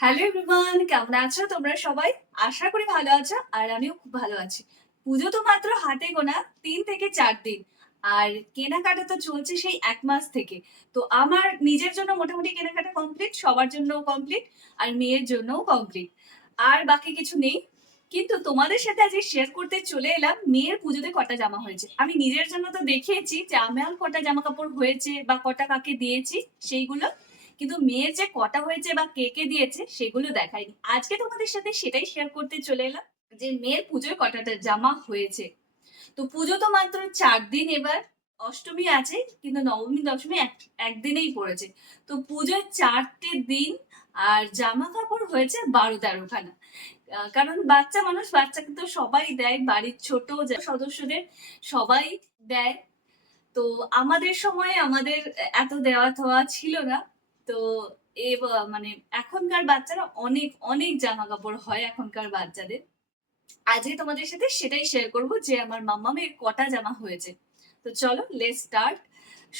Hello everyone কেমন আছো তোমরা সবাই? আশা করি ভালো আছো, আর আমিও খুব ভালো আছি। পুজো তো মাত্র হাতে গোনা তিন থেকে চার দিন, আর কেনাকাটা তো চলছে সেই এক মাস থেকে। তো আমার নিজের জন্য মোটামুটি কেনাকাটা কমপ্লিট সবার জন্য কমপ্লিট আর মেয়ের জন্যও কমপ্লিট আর বাকি কিছু নেই, কিন্তু তোমাদের সাথে আজকে শেয়ার করতে চলে এলাম, মেয়ের পুজোতে কটা জামা হয়েছে। আমি নিজের জন্য তো দেখিয়েছি যে আমার কটা জামা কাপড় হয়েছে বা কটা কাকে দিয়েছি, সেইগুলো। কিন্তু মেয়ের যে কটা হয়েছে বা কে কে দিয়েছে সেগুলো দেখায়নি। আজকে তোমাদের সাথে সেটাই শেয়ার করতে চলে এলাম যে মেয়ের পুজোয় কটাটা জামা হয়েছে। তো পুজো তো মাত্র চার দিন এবার, অষ্টমী আছে কিন্তু নবমী, দশমী এক- একদিনেই পড়েছে। তো পুজোর চারটে দিন আর জামা কাপড় হয়েছে বারো তেরোখানা। কারণ বাচ্চা মানুষ, বাচ্চাকে তো সবাই দেয়, বাড়ির ছোট সদস্যদের সবাই দেয়। তো আমাদের সময় আমাদের এত দেওয়া থোয়া ছিল না। তো এ মানে এখনকার বাচ্চারা অনেক অনেক জামা কাপড় হয় এখনকার বাচ্চাদের। আজকে তোমাদের সাথে সেটাই শেয়ার করব যে আমার মাম্মামের কটা জামা হয়েছে। তো চলো লেট স্টার্ট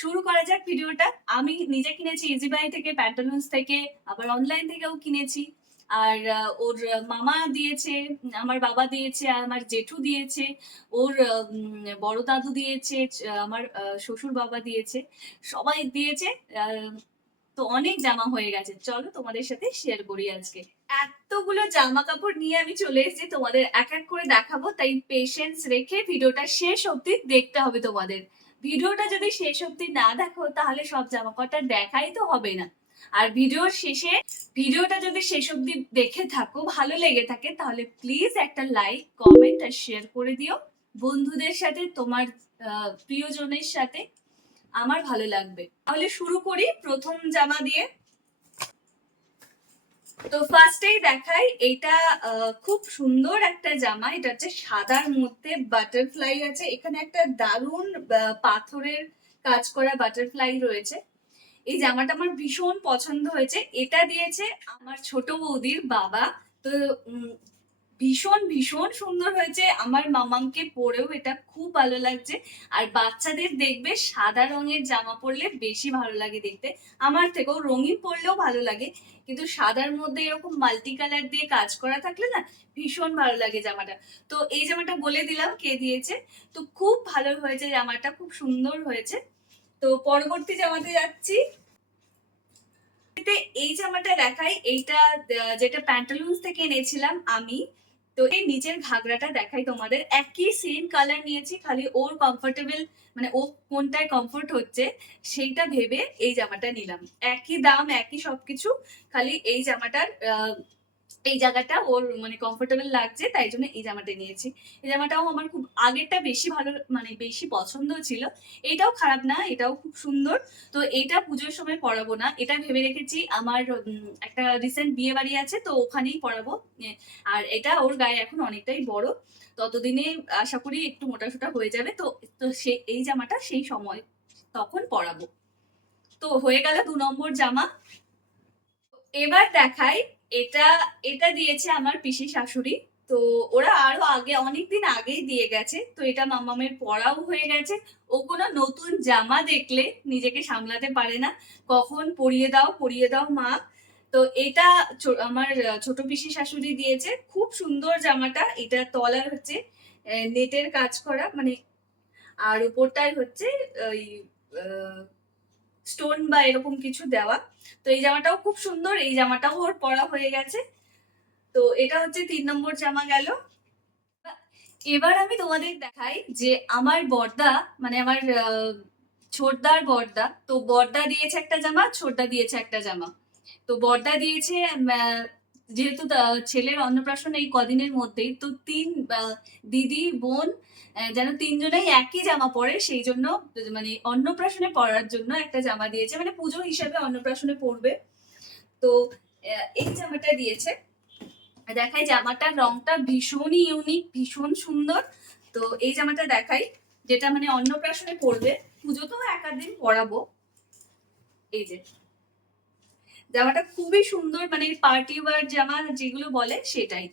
শুরু করা যাক ভিডিওটা। আমি নিজে কিনেছি ইজি বাই থেকে প্যান্টালুন্স থেকে, আবার অনলাইন থেকেও কিনেছি। আর ওর মামা দিয়েছে, আমার বাবা দিয়েছে আমার জেঠু দিয়েছে, ওর বড় দাদু দিয়েছে আমার শ্বশুর বাবা দিয়েছে। সবাই দিয়েছে তো অনেক জামা হয়ে গেছে। চলো তোমাদের সাথে শেয়ার করি আজকে। এতগুলো জামা কাপড় নিয়ে আমি চলে এসেছি তোমাদের এক এক করে দেখাবো, তাই পেশেন্স রেখে ভিডিওটা শেষ অবধি দেখতে হবে তোমাদের। ভিডিওটা যদি শেষ অবধি না দেখো, তাহলে সব জামা কাপড় দেখাই তো হবে না। আর ভিডিওর শেষে, ভিডিওটা যদি শেষ অবধি দেখে থাকো, ভালো লেগে থাকে, তাহলে প্লিজ একটা লাইক কমেন্ট আর শেয়ার করে দিও। বন্ধুদের সাথে, তোমার প্রিয়জনের সাথে আমার ভালো লাগবে। তাহলে শুরু করি প্রথম জামা দিয়ে। তো ফার্স্টেই দেখাই, এটা খুব সুন্দর একটা জামা। এটা হচ্ছে সাদার মধ্যে বাটারফ্লাই আছে। এখানে একটা দারুণ পাথরের কাজ করা বাটারফ্লাই রয়েছে। এই জামাটা আমার ভীষণ পছন্দ হয়েছে। এটা দিয়েছে আমার ছোট বৌদির বাবা। তো ভীষণ ভীষণ সুন্দর হয়েছে। আমার মামাকে পরেও এটা খুব ভালো লাগছে। আর বাচ্চাদের দেখবে সাদা রঙের জামা পরলে বেশি ভালো লাগে দেখতে। আমার থেকেও রঙিন পরলেও ভালো লাগে। কিন্তু সাদার মধ্যে এরকম মাল্টি কালার দিয়ে কাজ করা থাকলে না ভীষণ ভালো লাগে জামাটা। তো এই জামাটা বলে দিলাম কে দিয়েছে। তো খুব ভালো হয়েছে জামাটা, খুব সুন্দর হয়েছে। তো পরবর্তী জামাতে যাচ্ছি। এই জামাটা দেখাই। এইটা যেটা প্যান্টালুন্স থেকে এনেছিলাম আমি। তো এই নিচের ঘাগড়াটা দেখাই তোমাদের। একই সেম কালার নিয়েছি, খালি ওর কমফোর্টেবল মানে ও কোনটায় কমফোর্ট হচ্ছে সেইটা ভেবে এই জামাটা নিলাম। একই দাম, একই সবকিছু, খালি এই জামাটার এই জায়গাটা ওর মানে কমফোর্টেবল লাগছে, তাই জন্য এই জামাটা নিয়েছি। এই জামাটাও আমার খুব আগেরটা বেশি ভালো মানে বেশি পছন্দ ছিল। এটাও খারাপ না, এটাও খুব সুন্দর। তো এটা পুজোর সময় পরাবো না। এটা ভেবে রেখেছি, আমার একটা রিসেন্ট বিয়ে বাড়ি আছে, তো ওখানেই পরাবো। আর এটা ওর গায়ে এখন অনেকটাই বড়। ততদিনে আশা করি একটু মোটা সোটা হয়ে যাবে। তো তো সে, এই জামাটা সেই সময় তখন পরাবো। তো হয়ে গেল দু নম্বর জামা। এবার দেখাই এটা এটা দিয়েছে আমার পিসি শাশুড়ি। তো ওরা আরও আগে, অনেকদিন আগেই দিয়ে গেছে। তো এটা মামামের পড়াও হয়ে গেছে। ও কোনো নতুন জামা দেখলে নিজেকে সামলাতে পারে না। কখন পরিয়ে দাও পরিয়ে দাও মা। তো এটা আমার ছোট পিসি শাশুড়ি দিয়েছে। খুব সুন্দর জামাটা। এটা তলার হচ্ছে নেটের কাজ করা। মানে আর উপরটায় হচ্ছে ওই স্টোন বা এরকম কিছু দেওয়া। তো এই জামাটাও খুব সুন্দর, এই জামাটাও ওর পরা হয়ে গেছে। তো এটা হচ্ছে তিন নম্বর জামা গেল। এবার আমি তোমাদের দেখাই যে আমার বর্দা মানে আমার ছোটদার বর্দা, তো বর্দা দিয়েছে একটা জামা, ছোটদা দিয়েছে একটা জামা। তো বর্দা দিয়েছে যেহেতু ছেলের অন্নপ্রাশন এই কদিনের মধ্যেই, তো তিন দিদি, বোন যেন তিনজনেই একই জামা পরে সেই জন্য মানে অন্নপ্রাশনে পরার জন্য একটা জামা দিয়েছে মানে পুজো হিসাবে অন্নপ্রাশনে পরবে। তো এই জামাটা দিয়েছে। দেখাই জামাটার রংটা ভীষণই ইউনিক ভীষণ সুন্দর। তো এই জামাটা দেখাই, যেটা মানে অন্নপ্রাশনে পরবে। পুজোতেও এক আধ দিন পরাবো। এই যে। জামাটা খুবই সুন্দর মানে পার্টি ওয়ার জামা যেগুলো বলে সেটাই।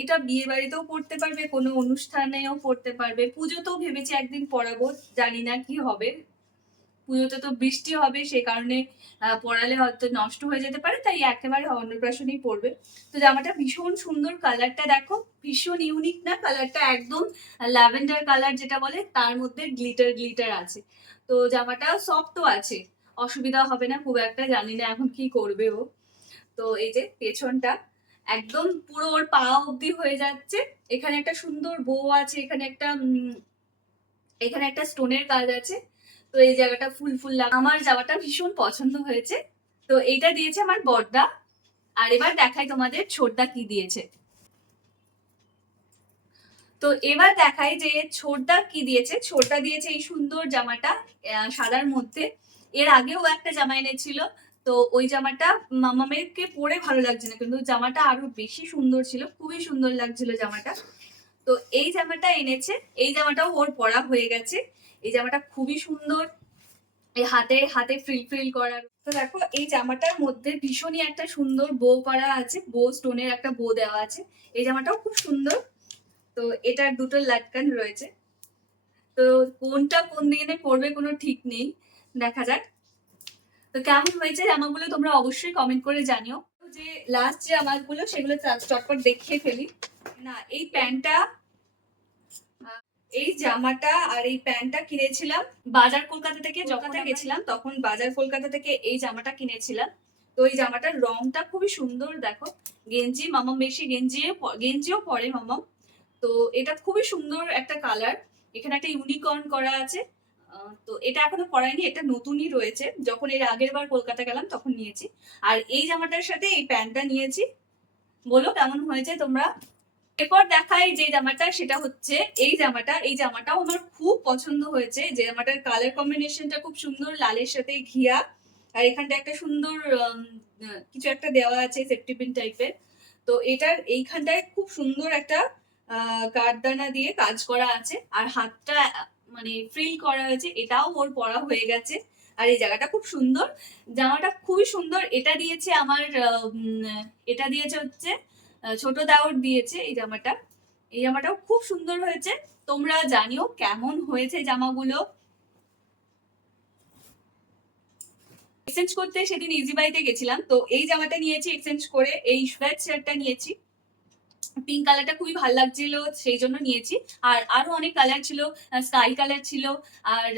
এটা বিয়ে বাড়িতেও পরতে পারবে, কোনো অনুষ্ঠানেও পরতে পারবে। পুজোতেও ভেবেছি একদিন পরাবো, জানি না কি হবে। পুজোতে তো বৃষ্টি হবে সেই কারণে পরালে হয়তো নষ্ট হয়ে যেতে পারে, তাই একেবারে অন্নপ্রাশনেই পরবে। তো জামাটা ভীষণ সুন্দর কালারটা দেখো, ভীষণ ইউনিক না? কালারটা একদম ল্যাভেন্ডার কালার যেটা বলে, তার মধ্যে গ্লিটার গ্লিটার আছে। তো জামাটা সফটও আছে। অসুবিধা হবে না, খুব একটা জানি না এখন কি করবে ও। তো এই যে পেছনটা, একদম পুরো ওর পা অবধি হয়ে যাচ্ছে। এখানে একটা সুন্দর বউ আছে, এখানে একটা এখানে একটা স্টোনের কাজ আছে। তো এই জায়গাটা ফুল ফুল লাগ, আমার জামাটা ভীষণ পছন্দ হয়েছে। তো এইটা দিয়েছে আমার বড়দা আর এবার দেখাই তোমাদের ছোটদা কি দিয়েছে। তো এবার দেখাই যে ছোটদা কি দিয়েছে। ছোটদা দিয়েছে এই সুন্দর জামাটা সাদার মধ্যে। এর আগেও একটা জামা এনেছিল। তো ওই জামাটা মামামেরকে পরে ভালো লাগছে না, কিন্তু জামাটা আরও বেশি সুন্দর ছিল, খুবই সুন্দর লাগছিল জামাটা। তো এই জামাটা এনেছে, এই জামাটাও ওর পরা হয়ে গেছে। এই জামাটা খুবই সুন্দর এই হাতে হাতে ফ্রিল ফ্রিল করার। তো দেখো, এই জামাটার মধ্যে ভীষণই একটা সুন্দর বো করা আছে বো স্টোনের একটা বো দেওয়া আছে। এই জামাটাও খুব সুন্দর। তো এটার দুটো লাটকান রয়েছে। তো কোনটা কোন দিনে পড়বে কোনো ঠিক নেই। দেখা যাক। তো কেমন হয়েছে জামাগুলো তোমরা অবশ্যই কমেন্ট করে জানিও। যে লাস্ট যে জামাগুলো সেগুলো চটপট দেখিয়ে ফেলি। না, এই প্যান্টটা এই জামাটা আর এই প্যান্টটা কিনেছিলাম বাজার কলকাতা থেকে। যখন গেছিলাম, তখন বাজার কলকাতা থেকে এই জামাটা কিনেছিলাম। তো এই জামাটার রংটা খুবই সুন্দর, দেখো। গেঞ্জি মামাম বেশি গেঞ্জিও প- গেঞ্জিও পরে মামাম তো এটা খুবই সুন্দর একটা কালার এখানে একটা ইউনিকর্ন করা আছে। তো এটা এখনও পরাইনি এটা নতুনই রয়েছে। যখন এর আগের বার কলকাতা গেলাম, তখন নিয়েছি। আর এই জামাটার সাথে এই প্যান্টটা নিয়েছি। বলো, কেমন হয়েছে তোমরা? এরপর দেখাই যে জামাটা, সেটা হচ্ছে এই জামাটা। এই জামাটাও আমার খুব পছন্দ হয়েছে। যে জামাটার কালার কম্বিনেশনটা খুব সুন্দর, লালের সাথে ঘিয়া। আর এখানটা একটা সুন্দর কিছু একটা দেওয়া আছে সেফটি পিন টাইপের তো এটার, এইখানটায় খুব সুন্দর একটা কাঠদানা দিয়ে কাজ করা আছে। আর হাতটা মানে ফ্রিল করা হয়েছে, এটাও ওর পরা হয়ে গেছে। আর এই জায়গাটা খুব সুন্দর। জামাটা খুবই সুন্দর। এটা দিয়েছে আমার এটা দিয়েছে হচ্ছে, ছোট দাওর দিয়েছে এই জামাটা। এই জামাটাও খুব সুন্দর হয়েছে। তোমরা জানিও কেমন হয়েছে জামাগুলো। এক্সচেঞ্জ করতে সেদিন ইজি বাইতে গেছিলাম। তো এই জামাটা নিয়েছি এক্সচেঞ্জ করে এই সোয়েট শার্টটা নিয়েছি। পিঙ্ক কালারটা খুবই ভালো লাগছিল, সেই জন্য নিয়েছি। আর আরও অনেক কালার ছিল স্কাই কালার ছিল, আর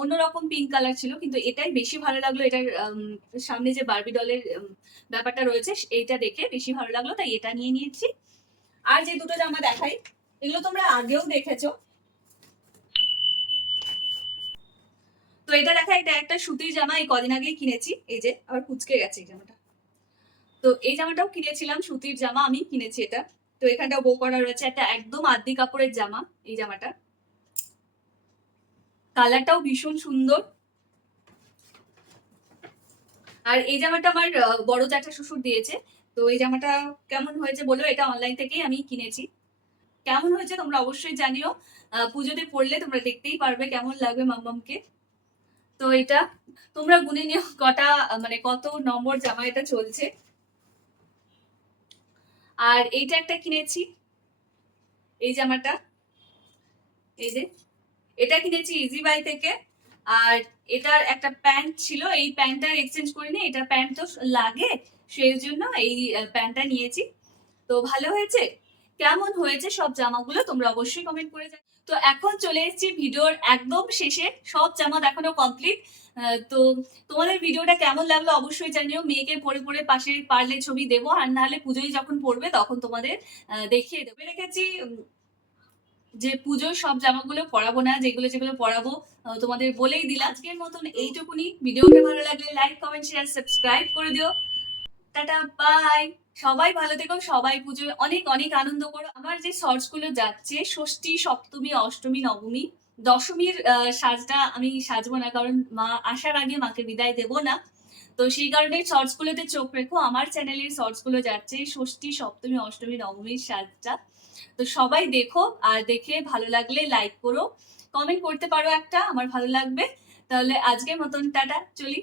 অন্যরকম পিঙ্ক কালার ছিল, কিন্তু এটাই বেশি ভালো লাগল, এটার সামনে যে বারবি ডলের ব্যাপারটা রয়েছে, এইটা দেখে বেশি ভালো লাগল, তাই এটা নিয়ে নিয়েছি। আর যে দুটো জামা দেখাই, এগুলো তোমরা আগেও দেখেছ। তো এটা দেখা, এটা একটা সুতির জামা, এই কদিন আগেই কিনেছি, এই যে, আবার কুচকে গেছে এই জামাটা। তো এই জামাটাও কিনেছিলাম, সুতির জামা আমি কিনেছি এটা। তো এখানটাও বউ করা রয়েছে একটা একদম আদি কাপড়ের জামা, এই জামাটা। কালারটাও ভীষণ সুন্দর। আর এই জামাটা আমার বড় জ্যাঠা শ্বশুর দিয়েছে। তো এই জামাটা কেমন হয়েছে বলো, এটা অনলাইন থেকেই আমি কিনেছি। কেমন হয়েছে তোমরা অবশ্যই জানিও। পুজোতে পড়লে তোমরা দেখতেই পারবে কেমন লাগবে মাম্মামকে। তো এটা, তোমরা গুনে নিও কটা মানে কত নম্বর জামা এটা চলছে। আর এইটা একটা কিনেছি। এই জামাটা। এই যে, এটা কিনেছি ইজি বাই থেকে। আর এটার একটা প্যান্ট ছিল, এই প্যান্টটা এক্সচেঞ্জ করিনি, এটা প্যান্ট তো লাগে, সেই জন্য এই প্যান্টটা নিয়েছি। তো ভালো হয়েছে? কেমন হয়েছে সব জামাগুলো? তোমরা অবশ্যই কমেন্ট করে জানাও। তো এখন চলে এসেছি ভিডিওর একদম শেষে। সব জামা দেখানো কমপ্লিট তো তোমাদের ভিডিওটা কেমন লাগল অবশ্যই জানিও। মেয়েকে পরে পরে পাশে পারলে ছবি দেবো, আর নাহলে পুজোয় যখন পড়বে তখন তোমাদের দেখিয়ে দেবো। রেখেছি যে পুজোর সব জামাগুলো পরাবো না, যেগুলো যেগুলো পরাবো তোমাদের বলেই দিলাম। আজকের মতন এইটুকুনি। ভিডিওটা ভালো লাগলে লাইক কমেন্ট শেয়ার সাবস্ক্রাইব করে দিও। টাটা বাই সবাই ভালো থেকো, সবাই পুজোয় অনেক অনেক আনন্দ করো। আমার যে শর্টসগুলো যাচ্ছে, ষষ্ঠী, সপ্তমী, অষ্টমী, নবমী দশমীর সাজটা আমি সাজবো না, কারণ মা আসার আগে মাকে বিদায় দেব না। তো সেই কারণে শর্টসগুলোতে চোখ রেখো, আমার চ্যানেলের শর্টসগুলো যাচ্ছে ষষ্ঠী, সপ্তমী, অষ্টমী, নবমীর সাজটা। তো সবাই দেখো, আর দেখে ভালো লাগলে লাইক করো। কমেন্ট করতে পারো একটা, আমার ভালো লাগবে। তাহলে আজকের মতন, টাটা, চলি।